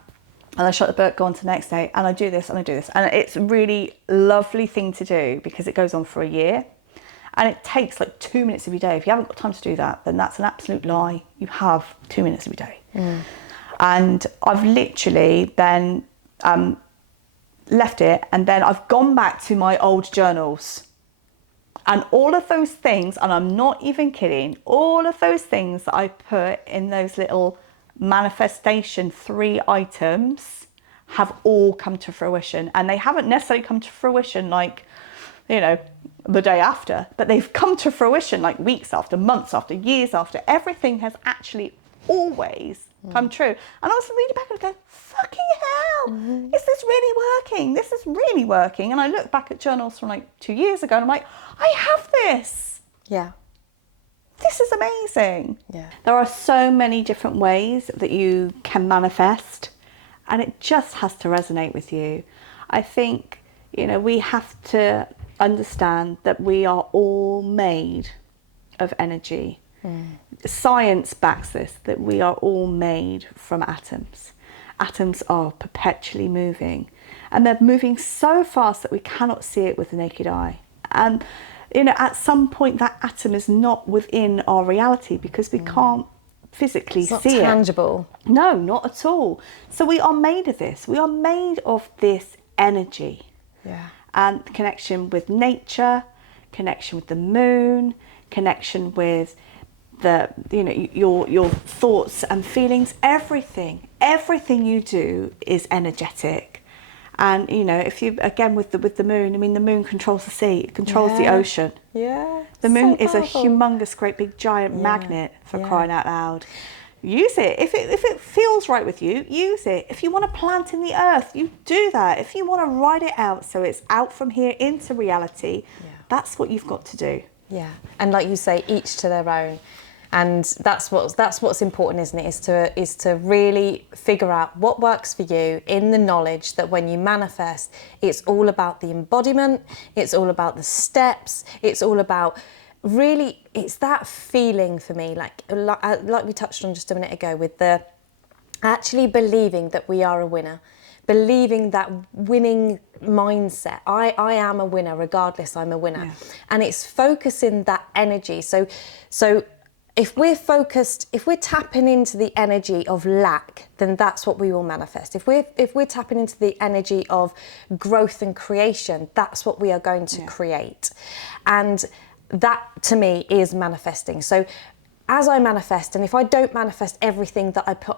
and I shut the book, go on to the next day, and I do this and I do this. And it's a really lovely thing to do, because it goes on for a year. And it takes 2 minutes of your day. If you haven't got time to do that, then that's an absolute lie. You have 2 minutes of your day. And I've literally then left it, and then I've gone back to my old journals. And all of those things, and I'm not even kidding, all of those things that I put in those little manifestation 3 items have all come to fruition. And they haven't necessarily come to fruition the day after, but they've come to fruition weeks after, months after, years after. Everything has actually always come true. And I was reading back and go, fucking hell, is this really working? This is really working. And I look back at journals from 2 years ago, and I'm like, I have this. Yeah. This is amazing. Yeah. There are so many different ways that you can manifest, and it just has to resonate with you. I think, we have to understand that we are all made of energy. Science backs this, that we are all made from atoms. Atoms are perpetually moving, and they're moving so fast that we cannot see it with the naked eye. And at some point that atom is not within our reality, because we can't physically see it. It's not tangible. No, not at all. So we are made of this. We are made of this energy. Yeah. And connection with nature, connection with the moon, connection with your thoughts and feelings. Everything you do is energetic. And if you, again, with the moon, the moon controls the sea, it controls the ocean. Yeah. The moon So is a powerful. humongous, great big giant Yeah, magnet, for yeah. crying out loud. Use it. If it feels right with you, use it. If you want to plant in the earth, you do that. If you want to write it out so it's out from here into reality, that's what you've got to do. Yeah, and like you say, each to their own, and that's what's important, isn't it? Is to really figure out what works for you, in the knowledge that when you manifest, it's all about the embodiment, it's all about the steps, it's all about really, it's that feeling for me, like we touched on just a minute ago, with the actually believing that we are a winner. Believing that winning mindset. I am a winner, regardless, I'm a winner. Yeah. And it's focusing that energy. So if we're focused, if we're tapping into the energy of lack, then that's what we will manifest. If we're tapping into the energy of growth and creation, that's what we are going to create. And that, to me, is manifesting. So as I manifest, and if I don't manifest everything that I put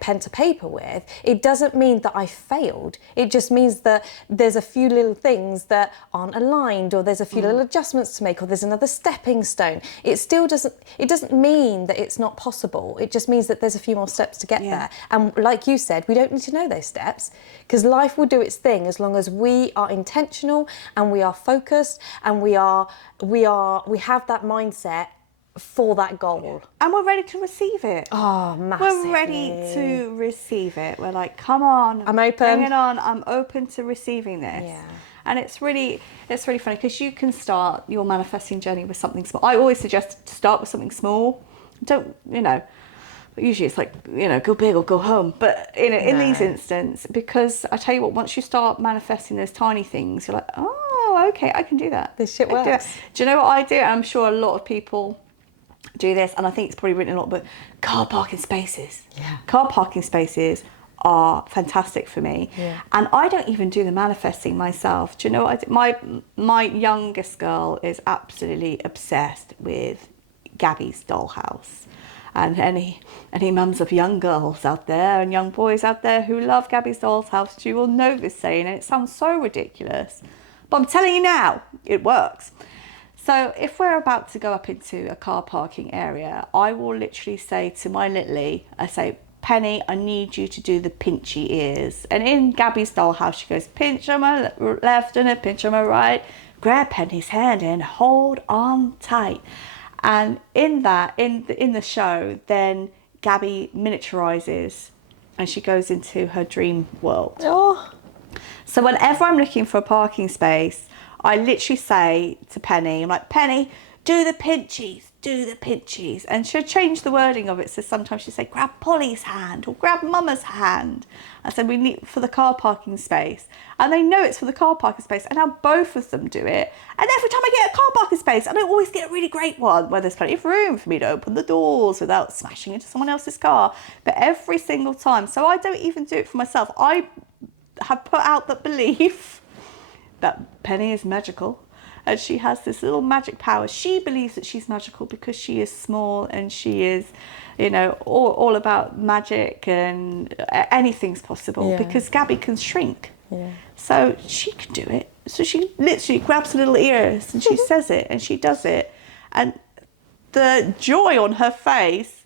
pen to paper with, it doesn't mean that I failed. It just means that there's a few little things that aren't aligned, or there's a few little adjustments to make, or there's another stepping stone. It doesn't mean that it's not possible. It just means that there's a few more steps to get there. And like you said, we don't need to know those steps, because life will do its thing as long as we are intentional and we are focused and we have that mindset for that goal. And we're ready to receive it. Oh, massively. We're ready to receive it. We're like, come on, I'm open. Bring it on. I'm open to receiving this. Yeah. And it's really funny, because you can start your manifesting journey with something small. I always suggest to start with something small. Don't, but usually it's like, go big or go home. But in these instances, because I tell you what, once you start manifesting those tiny things, you're like, oh, okay, I can do that. This shit works. Do you know what I do? And I'm sure a lot of people do this, and I think it's probably written a lot, but car parking spaces. Yeah. Car parking spaces are fantastic for me. Yeah. And I don't even do the manifesting myself. Do you know what I do? My youngest girl is absolutely obsessed with Gabby's dollhouse. And any mums of young girls out there and young boys out there who love Gabby's dollhouse, you will know this saying, and it sounds so ridiculous, but I'm telling you now, it works. So if we're about to go up into a car parking area, I will literally say to my Littly, I say, Penny, I need you to do the pinchy ears. And in Gabby's dollhouse, she goes, pinch on my left and a pinch on my right. Grab Penny's hand and hold on tight. And in the show, then Gabby miniaturizes and she goes into her dream world. Oh. So whenever I'm looking for a parking space, I literally say to Penny, I'm like, Penny, do the pinchies. And she'll change the wording of it. So sometimes she'll say, grab Polly's hand or grab Mama's hand. I said, we need for the car parking space. And they know it's for the car parking space. And now both of them do it. And every time I get a car parking space, and I always get a really great one where there's plenty of room for me to open the doors without smashing into someone else's car. But every single time, so I don't even do it for myself. I have put out that belief that Penny is magical. And she has this little magic power. She believes that she's magical because she is small and she is, all about magic, and anything's possible because Gabby can shrink. Yeah. So she can do it. So she literally grabs her little ears and she says it and she does it. And the joy on her face,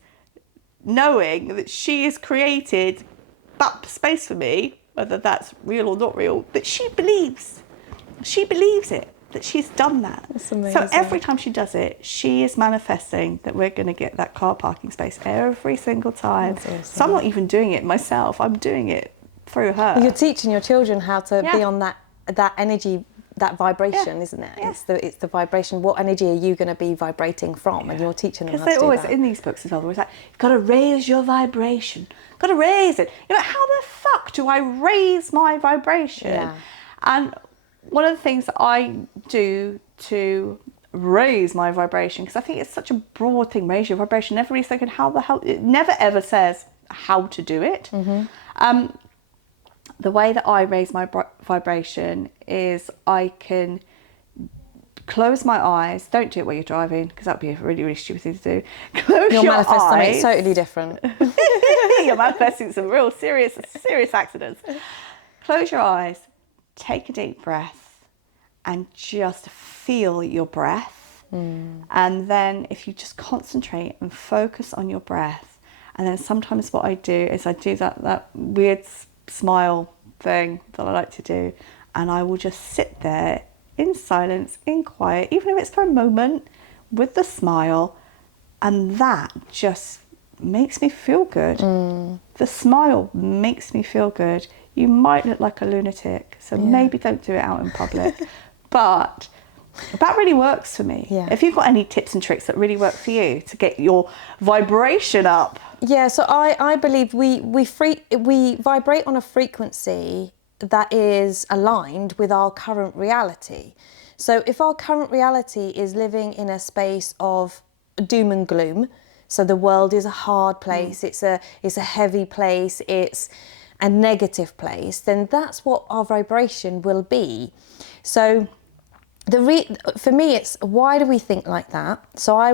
knowing that she has created that space for me, whether that's real or not real, but she believes it. That she's done that. That's amazing. So every time she does it, she is manifesting that we're going to get that car parking space every single time. That's awesome. So I'm not even doing it myself. I'm doing it through her. You're teaching your children how to be on that energy, that vibration, isn't it? Yeah. It's the vibration. What energy are you going to be vibrating from? And you're teaching them how to do that. Because they're always in these books as well. They're always like, you've got to raise your vibration. Got to raise it. You're like, how the fuck do I raise my vibration? Yeah. And one of the things that I do to raise my vibration, because I think it's such a broad thing, raise your vibration. Everybody's thinking, how the hell? It never ever says how to do it. Mm-hmm. The way that I raise my vibration is I can close my eyes. Don't do it while you're driving, because that'd be a really, really stupid thing to do. Close your eyes. Something totally different. You're manifesting some real serious accidents. Close your eyes. Take a deep breath and just feel your breath. And then if you just concentrate and focus on your breath, and then sometimes what I do is I do that weird smile thing that I like to do, and I will just sit there in silence, in quiet, even if it's for a moment, with the smile, and that just makes me feel good. The smile makes me feel good. You might look like a lunatic, so maybe don't do it out in public, but that really works for me. Yeah. If you've got any tips and tricks that really work for you to get your vibration up. Yeah, so I believe we vibrate on a frequency that is aligned with our current reality. So if our current reality is living in a space of doom and gloom, so the world is a hard place, it's a heavy place, it's a negative place, then that's what our vibration will be. So for me, it's why do we think like that? So I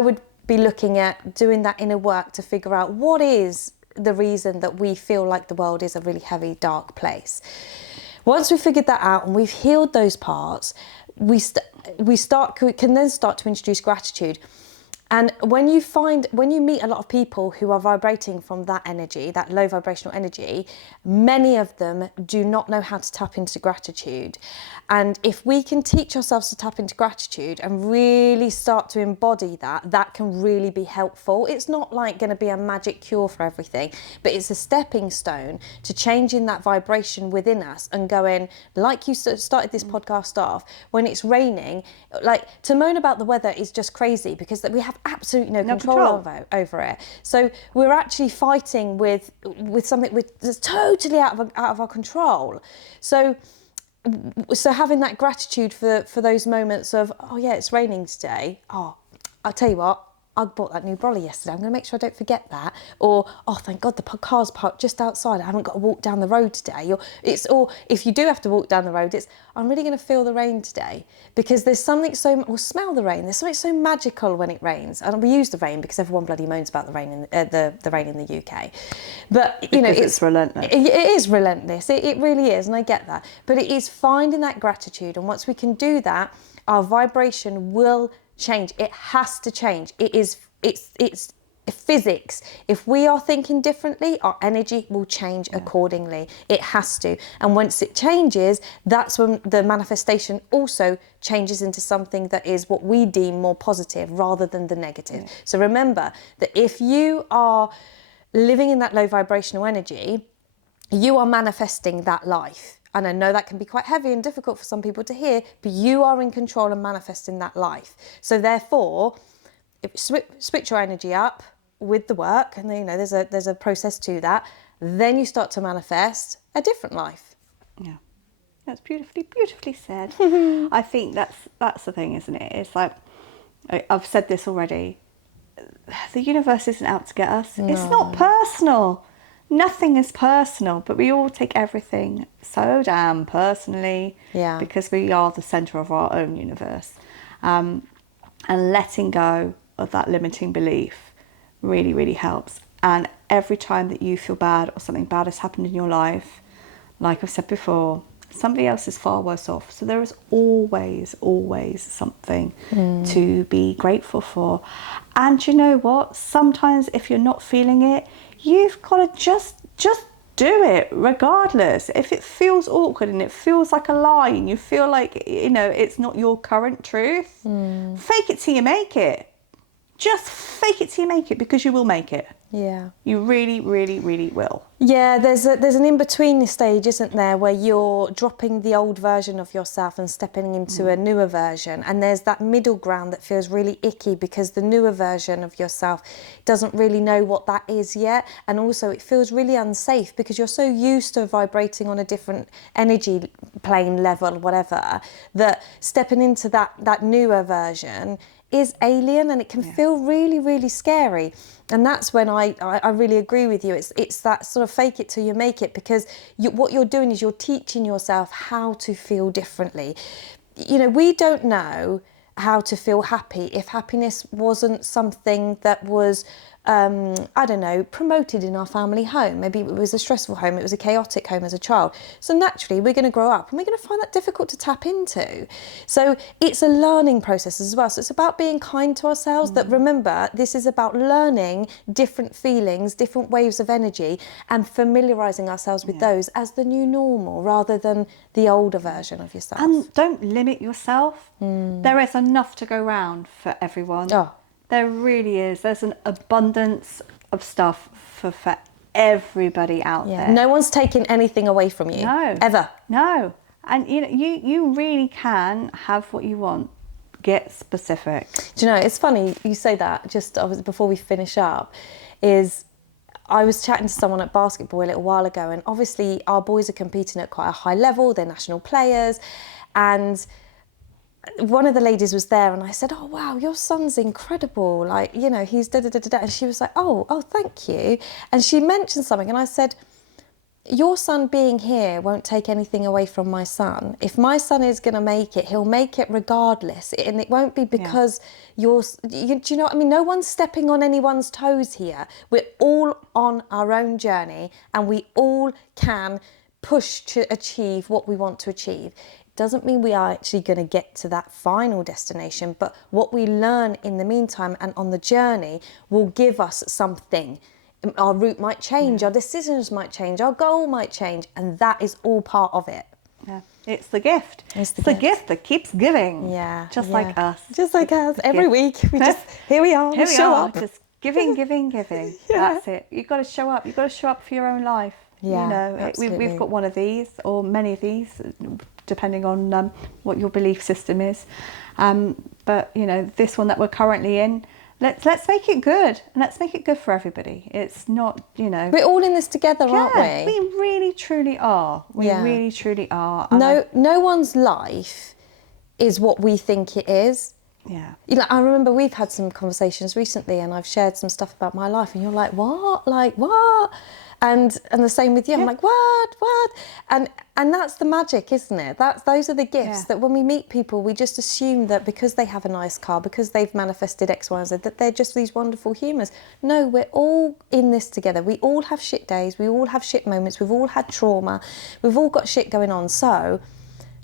would be looking at doing that inner work to figure out what is the reason that we feel like the world is a really heavy, dark place. Once we've figured that out and we've healed those parts, we can then start to introduce gratitude. And when you meet a lot of people who are vibrating from that energy, that low vibrational energy, many of them do not know how to tap into gratitude. And if we can teach ourselves to tap into gratitude and really start to embody that, that can really be helpful. It's not like going to be a magic cure for everything, but it's a stepping stone to changing that vibration within us and going, like you started this podcast off, when it's raining, like to moan about the weather is just crazy because we have absolutely no control over it. So we're actually fighting with something that's totally out of our control. So having that gratitude for those moments of, oh yeah, it's raining today. Oh, I'll tell you what, I bought that new brolly yesterday. I'm going to make sure I don't forget that. Or, oh, thank God the car's parked just outside. I haven't got to walk down the road today. Or if you do have to walk down the road, I'm really going to feel the rain today because there's something or smell the rain. There's something so magical when it rains. And we use the rain because everyone bloody moans about the rain in the rain in the UK. But you know, it's relentless. It is relentless. It really is, and I get that. But it is finding that gratitude, and once we can do that, our vibration will change. It has to change. It's physics. If we are thinking differently, our energy will change accordingly. It has to. And once it changes, that's when the manifestation also changes into something that is what we deem more positive rather than the negative. So remember that if you are living in that low vibrational energy, you are manifesting that life. And I know that can be quite heavy and difficult for some people to hear, but you are in control and manifesting that life. So therefore, if switch your energy up with the work, and you know there's a process to that, then you start to manifest a different life. Yeah, that's beautifully said. I think that's the thing, isn't it? It's like, I've said this already, the universe isn't out to get us. No. It's not personal. Nothing is personal, but we all take everything so damn personally because we are the centre of our own universe. And letting go of that limiting belief really, really helps. And every time that you feel bad or something bad has happened in your life, like I've said before, somebody else is far worse off. So there is always something to be grateful for. And you know what? Sometimes if you're not feeling it, you've got to just do it regardless. If it feels awkward and it feels like a lie and you feel like, you know, it's not your current truth, fake it till you make it. Just fake it till you make it, because you will make it. Yeah. You really, really, really will. Yeah, there's an in-between stage, isn't there, where you're dropping the old version of yourself and stepping into a newer version. And there's that middle ground that feels really icky because the newer version of yourself doesn't really know what that is yet. And also it feels really unsafe because you're so used to vibrating on a different energy plane level, whatever, that stepping into that newer version is alien, and it can feel really, really scary. And that's when I really agree with you. It's that sort of fake it till you make it, because what you're doing is you're teaching yourself how to feel differently. You know, we don't know how to feel happy if happiness wasn't something that was I don't know, promoted in our family home. Maybe it was a stressful home, it was a chaotic home as a child. So naturally, we're going to grow up and we're going to find that difficult to tap into. So it's a learning process as well. So it's about being kind to ourselves, that remember, this is about learning different feelings, different waves of energy, and familiarising ourselves with those as the new normal rather than the older version of yourself. And don't limit yourself. There is enough to go round for everyone. Oh. There really is. There's an abundance of stuff for everybody out there. No one's taking anything away from you. No. Ever. No. And you really can have what you want. Get specific. Do you know, it's funny you say that, just before we finish up, is I was chatting to someone at basketball a little while ago, and obviously our boys are competing at quite a high level, they're national players, and one of the ladies was there and I said, oh wow, your son's incredible, like, you know, he's da-da-da-da-da, and she was like, oh thank you, and she mentioned something and I said, your son being here won't take anything away from my son. If my son is going to make it, he'll make it regardless, and it won't be because do you know what I mean? No one's stepping on anyone's toes here. We're all on our own journey and we all can push to achieve what we want to achieve. Doesn't mean we are actually going to get to that final destination, but what we learn in the meantime and on the journey will give us something. Our route might change, our decisions might change, our goal might change, and that is all part of it. Yeah, it's the gift. It's the gift that keeps giving. Yeah, just like us. Just like us. Every week, we just here we are. Here we show are. up. Just giving. That's it. You've got to show up. You've got to show up for your own life. Yeah, you know, absolutely. we've got one of these or many of these, depending on what your belief system is. But you know, this one that we're currently in. Let's make it good, and let's make it good for everybody. It's not, you know, we're all in this together, aren't we? We really truly are. We really truly are. No one's life is what we think it is. Yeah. You know, I remember we've had some conversations recently, and I've shared some stuff about my life, and you're like, what? Like what? And the same with you. I'm like, what? And that's the magic, isn't it? Those are the gifts that when we meet people, we just assume that because they have a nice car, because they've manifested X, Y, and Z, that they're just these wonderful humans. No, we're all in this together. We all have shit days. We all have shit moments. We've all had trauma. We've all got shit going on. So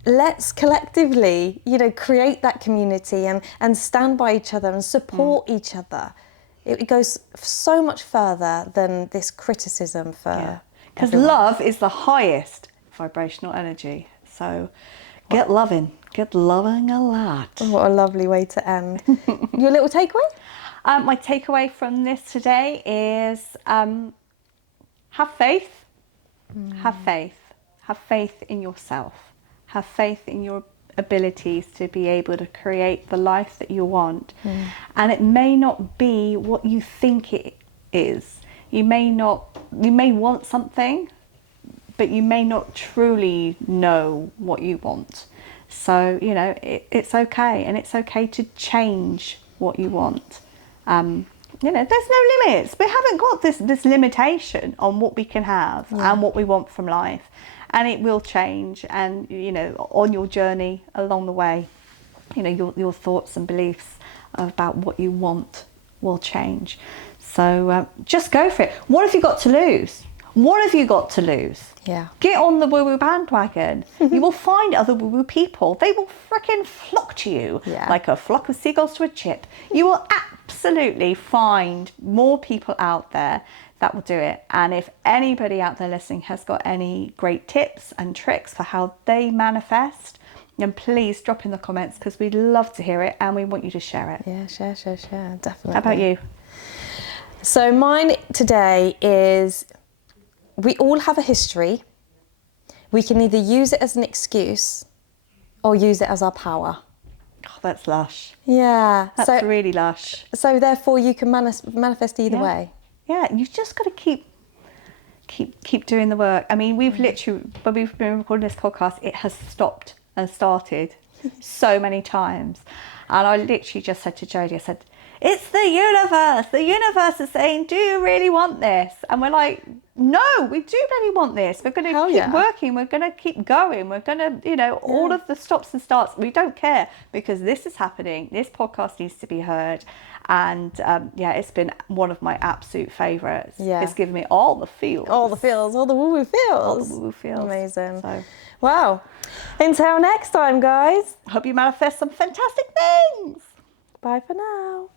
let's collectively, you know, create that community and stand by each other and support each other. It goes so much further than this criticism for because love is the highest vibrational energy. So get loving a lot. What a lovely way to end. Your little takeaway? My takeaway from this today is have faith. Have faith in yourself. Have faith in your abilities to be able to create the life that you want. And it may not be what you think it is. You may want something, but you may not truly know what you want. So, you know, it's okay, and it's okay to change what you want. You know, there's no limits. We haven't got this limitation on what we can have and what we want from life. And it will change, and you know, on your journey along the way, you know, your thoughts and beliefs about what you want will change. So just go for it. What have you got to lose? What have you got to lose? Yeah. Get on the woo-woo bandwagon. You will find other woo-woo people. They will frickin' flock to you like a flock of seagulls to a chip. You will absolutely find more people out there that will do it. And if anybody out there listening has got any great tips and tricks for how they manifest, then please drop in the comments, because we'd love to hear it and we want you to share it. Yeah, share, definitely. How about you? So mine today is, we all have a history. We can either use it as an excuse or use it as our power. Oh, that's lush. Yeah. That's really lush. So therefore you can manifest either way. Yeah, and you've just got to keep doing the work. I mean, we've literally, when we've been recording this podcast, it has stopped and started so many times. And I literally just said to Jodie, I said, it's the universe. The universe is saying, do you really want this? And we're like, no, we do really want this. We're going to keep working. We're going to keep going. We're going to, you know, all of the stops and starts. We don't care, because this is happening. This podcast needs to be heard. And yeah, it's been one of my absolute favourites. Yeah. It's given me all the feels. All the feels, all the woo-woo feels. All the woo-woo feels. Amazing. So, Wow. Until next time, guys. hope you manifest some fantastic things. Bye for now.